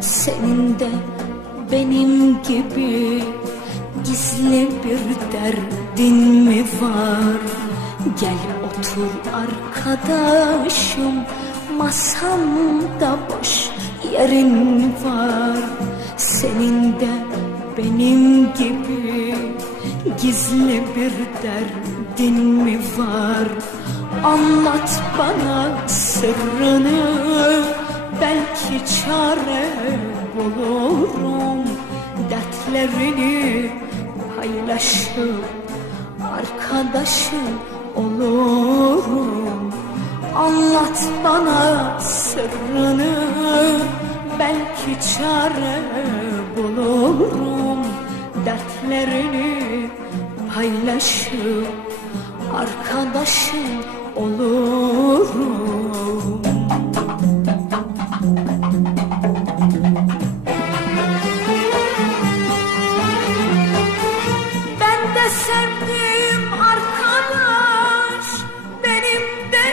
Senin de benim gibi gizli bir derdin mi var? Gel otur arkadaşım masamda boş yerin var Senin de benim gibi gizli bir derdin mi var? Anlat bana sırrını belki çare bulurum. Dertlerini paylaşıp arkadaşın olurum. Anlat bana sırrını belki çare bulurum. Dertlerini paylaşıp arkadaşın olurum Sevdiğim arkadaş benim de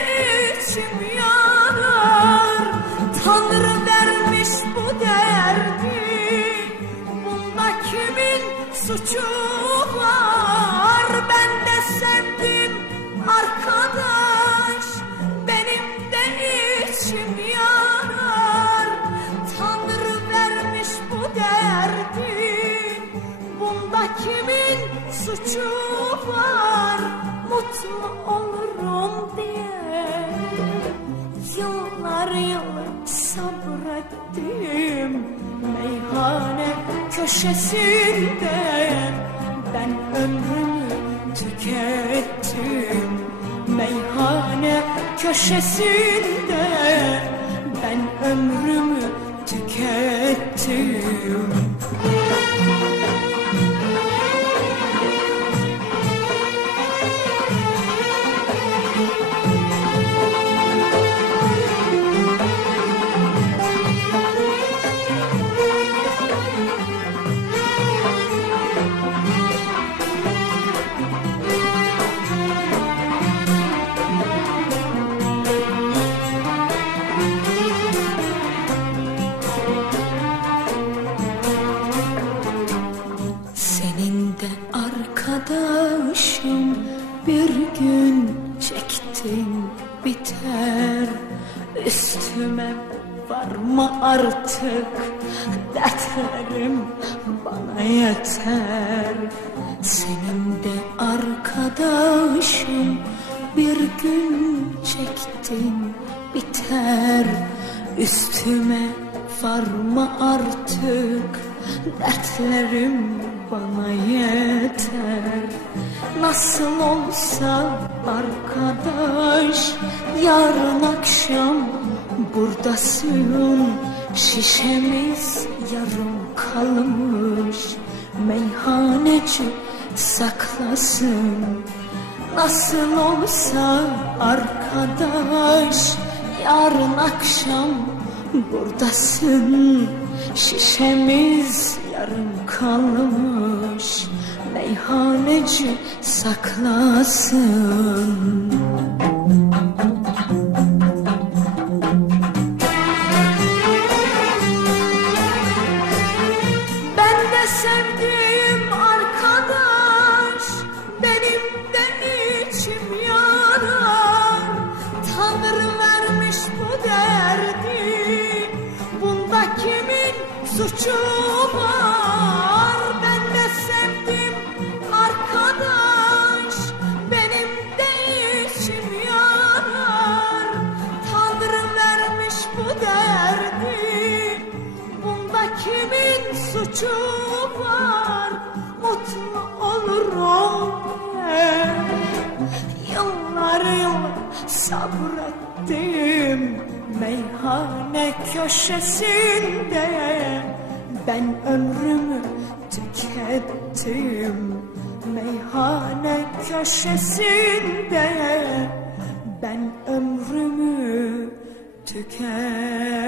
içim yanar. Tanrı vermiş bu derdi bunda kimin suçu suçu var Mutlu olurum diye. Yıllar yıl sabrettim Meyhane köşesinde. Ben ömrümü tükettim Meyhane köşesinde. Ben ömrümü biter Üstüme varma artık dertlerim bana yeter. Senin de arkadaşım bir gün çektin biter. Üstüme varma artık Dertlerim bana yeter Nasıl olsa arkadaş Yarın akşam buradasın. Şişemiz yarım kalmış Meyhaneci saklasın. Nasıl olsa arkadaş Yarın akşam buradasın. Şişemiz yarım kalmış Meyhaneci saklasın. Ben köşesinde ben ömrümü tükettim. Meyhane köşesinde ben ömrümü tükettim.